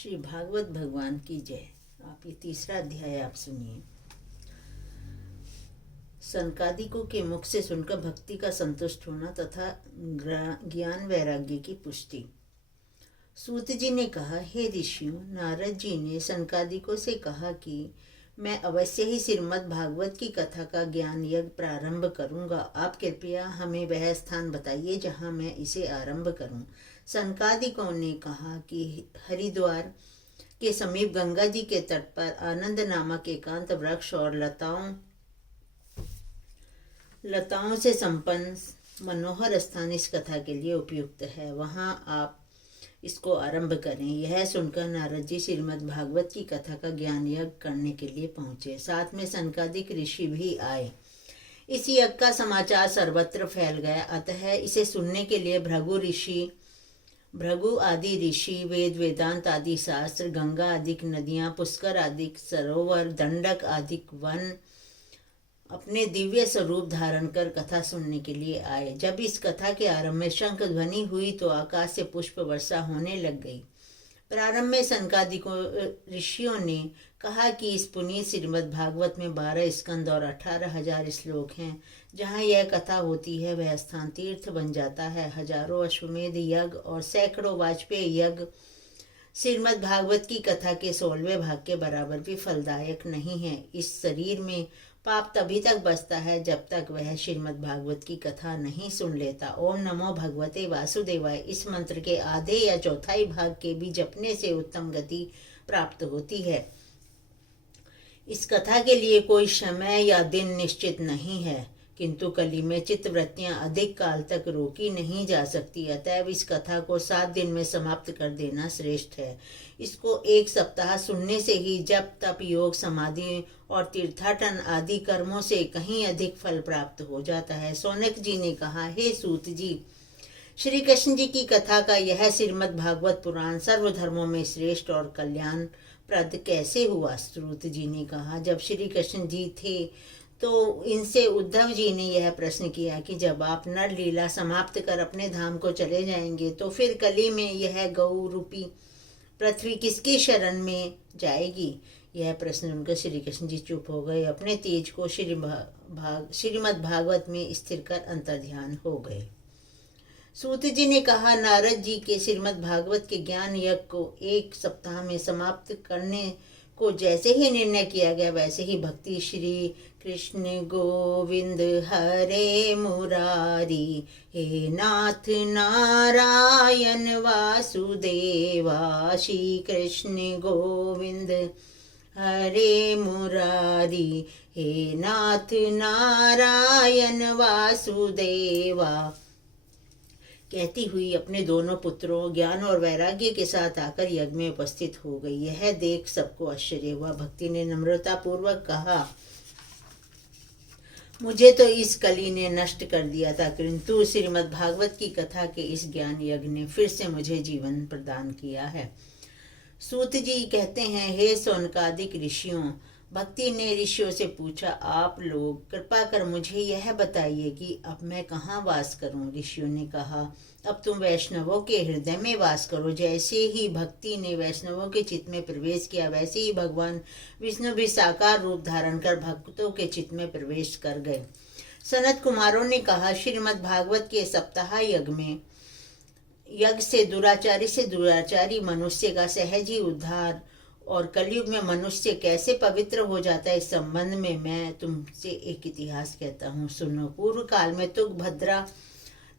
श्री भागवत भगवान की जय। आप ये तीसरा अध्याय आप सुनिए। सनकादिकों के मुख से सुनकर भक्ति का संतुष्ट होना तथा ज्ञान वैराग्य की पुष्टि। सूत जी ने कहा, हे ऋषियों, नारद जी ने सनकादिकों से कहा कि मैं अवश्य ही श्रीमद् भागवत की कथा का ज्ञान यज्ञ प्रारंभ करूंगा। आप कृपया हमें वह स्थान बताइए जहां मैं इसे आरंभ करूं। सनकादिकों ने कहा कि हरिद्वार के समीप गंगा जी के तट पर आनंद नामक एकांत वृक्ष और लताओं से संपन्न मनोहर स्थान इस कथा के लिए उपयुक्त है। वहां आप इसको आरंभ करें। यह सुनकर नारद जी श्रीमद् भागवत की कथा का ज्ञान यज्ञ करने के लिए पहुंचे। साथ में सनकादिक ऋषि भी आए। इस यज्ञ का समाचार सर्वत्र फैल गया। अतः इसे सुनने के लिए भृगु आदि ऋषि, वेद वेदांत आदि शास्त्र, गंगा आदि नदियां, पुष्कर आदि सरोवर, दंडक आदि वन अपने दिव्य स्वरूप धारण कर कथा सुनने के लिए आए। जब इस कथा के आरंभ में शंख ध्वनि हुई तो आकाश से पुष्प वर्षा होने लग गई। प्रारंभ में सनकादिकों ऋषियों ने कहा कि इस पुनीत श्रीमद् भागवत में 12 स्कंद और 18,000 श्लोक हैं। जहाँ यह कथा होती है वह स्थान तीर्थ बन जाता है। हजारों अश्वमेध यज्ञ और सैकड़ों वाजपेयी यज्ञ श्रीमद् भागवत की कथा के 16वें भाग के बराबर भी फलदायक नहीं है। इस शरीर में पाप तभी तक बचता है जब तक वह श्रीमद् भागवत की कथा नहीं सुन लेता। ओम नमो भगवते वासुदेवाय इस मंत्र के आधे या चौथाई भाग के भी जपने से उत्तम गति प्राप्त होती है। इस कथा के लिए कोई समय या दिन निश्चित नहीं है, किंतु कली में चित्तवृत्तियां अधिक काल तक रोकी नहीं जा सकती। अतएव इस कथा को 7 दिन में समाप्त कर देना श्रेष्ठ है। इसको 1 सप्ताह सुनने से ही जप, तप, योग, समाधि और तीर्थाटन आदि कर्मों से कहीं अधिक फल प्राप्त हो जाता है। सौनक जी ने कहा, हे सूत जी, श्री कृष्ण जी की कथा का यह श्रीमद् भागवत पुराण सर्वधर्मों में श्रेष्ठ और कल्याण प्रद कैसे हुआ? सूत जी ने कहा, जब श्री कृष्ण जी थे तो इनसे उद्धव जी ने यह प्रश्न किया कि जब आप नर लीला समाप्त कर अपने धाम को चले जाएंगे तो फिर कली में यह गौ रूपी पृथ्वी किसकी शरण में जाएगी? यह प्रश्न सुनकर श्री कृष्ण जी चुप हो गए। अपने तेज को श्रीमद् भागवत में स्थिर कर अंतर्ध्यान हो गए। सूत जी ने कहा, नारद जी के श्रीमद् भागवत के ज्ञान यज्ञ को 1 सप्ताह में समाप्त करने को जैसे ही निर्णय किया गया वैसे ही भक्ति श्री कृष्ण गोविंद हरे मुरारी, हे नाथ नारायण वासुदेवा, श्री कृष्ण गोविंद हरे मुरारी, हे नाथ नारायण वासुदेवा कहती हुई अपने दोनों पुत्रों ज्ञान और वैराग्य के साथ आकर यज्ञ में उपस्थित हो गई। यह देख सबको आश्चर्य हुआ। भक्ति ने नम्रता पूर्वक कहा, मुझे तो इस कली ने नष्ट कर दिया था, किंतु श्रीमद् भागवत की कथा के इस ज्ञान यज्ञ ने फिर से मुझे जीवन प्रदान किया है। सूत जी कहते हैं, हे सौनकादिक ऋषियों, भक्ति ने ऋषियों से पूछा, आप लोग कृपा कर मुझे यह बताइए कि अब मैं कहाँ वास करूं? ऋषियों ने कहा, अब तुम वैष्णवों के हृदय में वास करो। जैसे ही भक्ति ने वैष्णवों के चित्त में प्रवेश किया वैसे ही भगवान विष्णु भी साकार रूप धारण कर भक्तों के चित्त में प्रवेश कर गए। सनत कुमारों ने कहा, श्रीमद् भागवत के सप्ताह यज्ञ से दुराचारी मनुष्य का सहज ही उद्धार और कलयुग में मनुष्य कैसे पवित्र हो जाता है, इस संबंध में मैं तुमसे एक इतिहास कहता हूँ, सुनो। पूर्व काल में तुंगभद्रा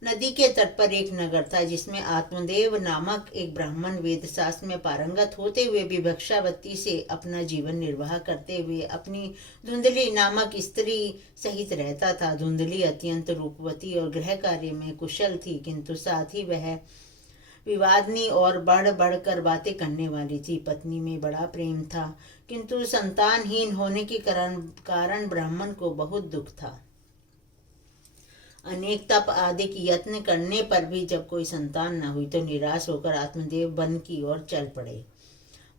नदी के तट पर एक नगर था जिसमें आत्मदेव नामक एक ब्राह्मण वेद शास्त्र में पारंगत होते हुए भी भिक्षावृत्ति से अपना जीवन निर्वाह करते हुए अपनी धुंधली नामक स्त्री सहित रहता था। धुंधली अत्यंत रूपवती और गृह कार्य में कुशल थी, किंतु साथ ही वह विवादनी और बढ़ कर बातें करने वाली थी। पत्नी में बड़ा प्रेम था, किंतु संतानहीन होने के कारण ब्राह्मण को बहुत दुख था। अनेक तप आदि की यत्न करने पर भी जब कोई संतान न हुई तो निराश होकर आत्मदेव वन की ओर चल पड़े।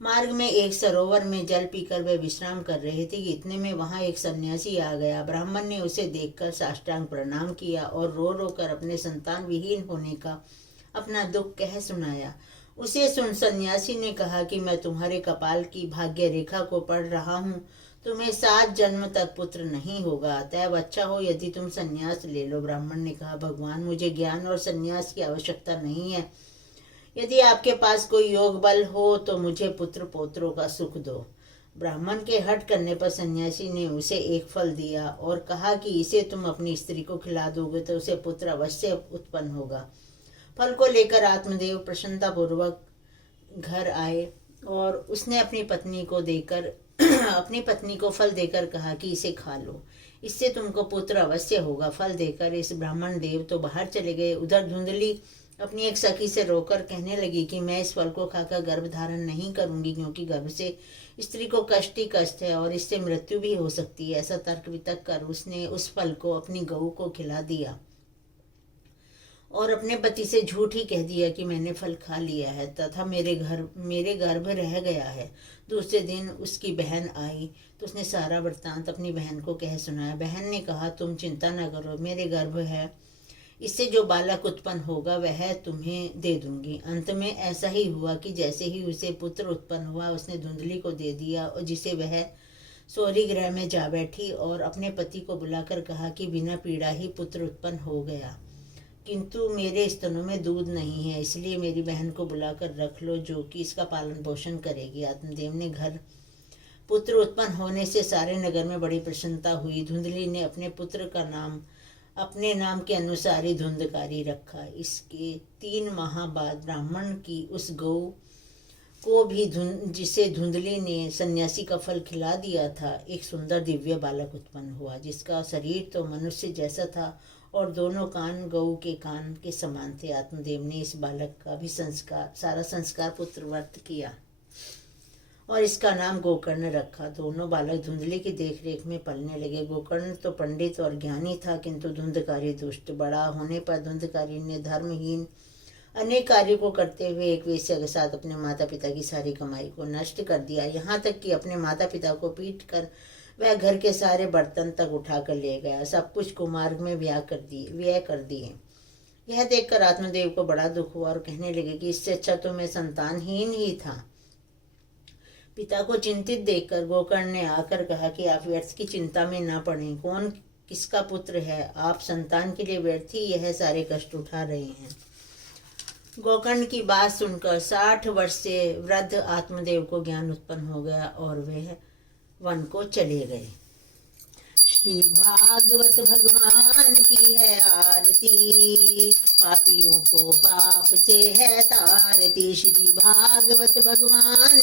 मार्ग में एक सरोवर में जल पीकर वे विश्राम कर रहे थे। इतने में वहां एक सन्यासी आ गया। ब्राह्मण ने उसे देखकर साष्टांग प्रणाम किया और रो कर अपने संतान विहीन होने का अपना दुख कह सुनाया। उसे सुन सन्यासी ने कहा कि मैं तुम्हारे कपाल की भाग्य रेखा को पढ़ रहा हूँ। तुम्हें 7 जन्म तक पुत्र नहीं होगा, अतएव अच्छा हो यदि तुम सन्यास ले लो। ब्राह्मण ने कहा, भगवान, मुझे ज्ञान और सन्यास की आवश्यकता नहीं है। यदि आपके पास कोई योग बल हो तो मुझे पुत्र पौत्रों का सुख दो। ब्राह्मण के हट करने पर सन्यासी ने उसे एक फल दिया और कहा कि इसे तुम अपनी स्त्री को खिला दोगे तो उसे पुत्र अवश्य उत्पन्न होगा। फल को लेकर आत्मदेव प्रसन्नतापूर्वक घर आए और उसने अपनी पत्नी को फल देकर कहा कि इसे खा लो, इससे तुमको पुत्र अवश्य होगा। फल देकर इस ब्राह्मण देव तो बाहर चले गए। उधर धुंधली अपनी एक सखी से रोकर कहने लगी कि मैं इस फल को खाकर गर्भ धारण नहीं करूंगी, क्योंकि गर्भ से स्त्री को कष्ट ही कष्ट है और इससे मृत्यु भी हो सकती है। ऐसा तर्क वितर्क कर उसने उस फल को अपनी गऊ को खिला दिया और अपने पति से झूठ ही कह दिया कि मैंने फल खा लिया है तथा मेरे गर्भ रह गया है। दूसरे दिन उसकी बहन आई तो उसने सारा वृत्तांत अपनी बहन को कह सुनाया। बहन ने कहा, तुम चिंता न करो, मेरे गर्भ है, इससे जो बालक उत्पन्न होगा वह तुम्हें दे दूंगी। अंत में ऐसा ही हुआ कि जैसे ही उसे पुत्र उत्पन्न हुआ उसने धुंधली को दे दिया, और जिसे वह सौरी गृह में जा बैठी और अपने पति को बुलाकर कहा कि बिना पीड़ा ही पुत्र उत्पन्न हो गया, किंतु मेरे स्तनों में दूध नहीं है, इसलिए मेरी बहन को बुलाकर रख लो जो कि इसका पालन पोषण करेगी। आत्मदेव ने घर पुत्र उत्पन्न होने से सारे नगर में बड़ी प्रसन्नता हुई। धुंधली ने अपने पुत्र का नाम अपने नाम के अनुसार ही धुंधकारी रखा। इसके 3 माह बाद ब्राह्मण की उस गौ को भी जिसे धुंधली ने सन्यासी का फल खिला दिया था, एक सुंदर दिव्य बालक उत्पन्न हुआ, जिसका शरीर तो मनुष्य जैसा था और दोनों कान गऊ के कान के समान थे। आत्मदेव ने इस बालक का भी सारा संस्कार पुत्रव्रत किया और इसका नाम गोकर्ण रखा। दोनों बालक धुंधली की देखरेख में पलने लगे। गोकर्ण तो पंडित और ज्ञानी था, किंतु धुंधकारी दुष्ट। बड़ा होने पर धुंधकारी ने धर्महीन अनेक कार्यों को करते हुए एक वेश्या के साथ अपने माता पिता की सारी कमाई को नष्ट कर दिया। यहाँ तक कि अपने माता पिता को पीट कर वह घर के सारे बर्तन तक उठा कर ले गया। सब कुछ कुमार्ग में व्यय कर दिए। यह देखकर आत्मदेव को बड़ा दुख हुआ और कहने लगे कि इससे अच्छा तो मैं संतानहीन ही था। पिता को चिंतित देखकर गोकर्ण ने आकर कहा कि आप व्यर्थ की चिंता में न पड़ें। कौन किसका पुत्र है, आप संतान के लिए व्यर्थ ही यह सारे कष्ट उठा रहे हैं। गोकर्ण की बात सुनकर 60 वर्ष से वृद्ध आत्मदेव को ज्ञान उत्पन्न हो गया और वह वन को चले गए। श्री भागवत भगवान की है आरती, पापियों को पाप से है तारती। श्री भागवत भगवान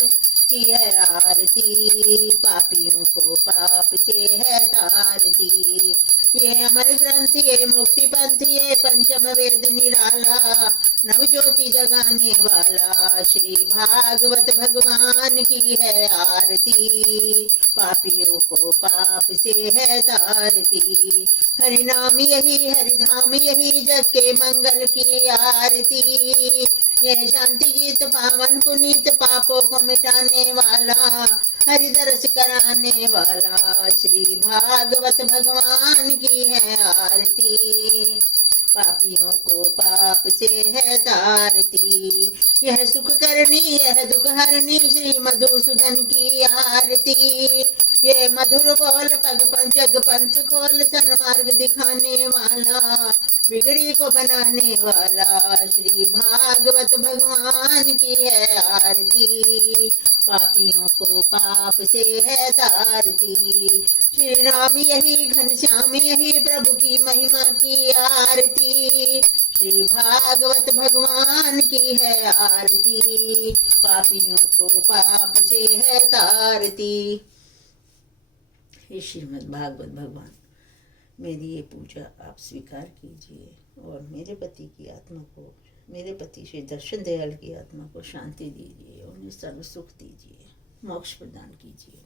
की है आरती, पापियों को पाप से है तारती। ये अमर ग्रंथ, ये मुक्ति पंथ, ये पंचम वेद निराला, नव ज्योति जगाने वाला। श्री भागवत भगवान की है आरती, पापियों को पाप से है तारती। हरि नाम यही, हरि धाम यही, जग के मंगल की आरती। ये शांति गीत पावन पुनीत, पापों को मिटाने वाला, हरि दर्श कराने वाला। श्री भागवत भगवान की है आरती, पापियों को पाप से है तारती। यह सुख करनी, यह दुख हरनी, श्री मधुसूदन की आरती। ये मधुर बोल पग जग पंथ खोल, सन्मार्ग दिखाने वाला, बिगड़ी को बनाने वाला। श्री भागवत भगवान की है आरती, पापियों को पाप से है तारती। श्री राम यही, घनश्याम यही, प्रभु की महिमा की आरती। श्री भागवत भगवान की है आरती, पापियों को पाप से है तारती। हे श्रीमद् भागवत भगवान, मेरी ये पूजा आप स्वीकार कीजिए और मेरे पति की आत्मा को, मेरे पति श्री दर्शन दयाल की आत्मा को शांति दीजिए, उन्हें सर्व सुख दीजिए, मोक्ष प्रदान कीजिए।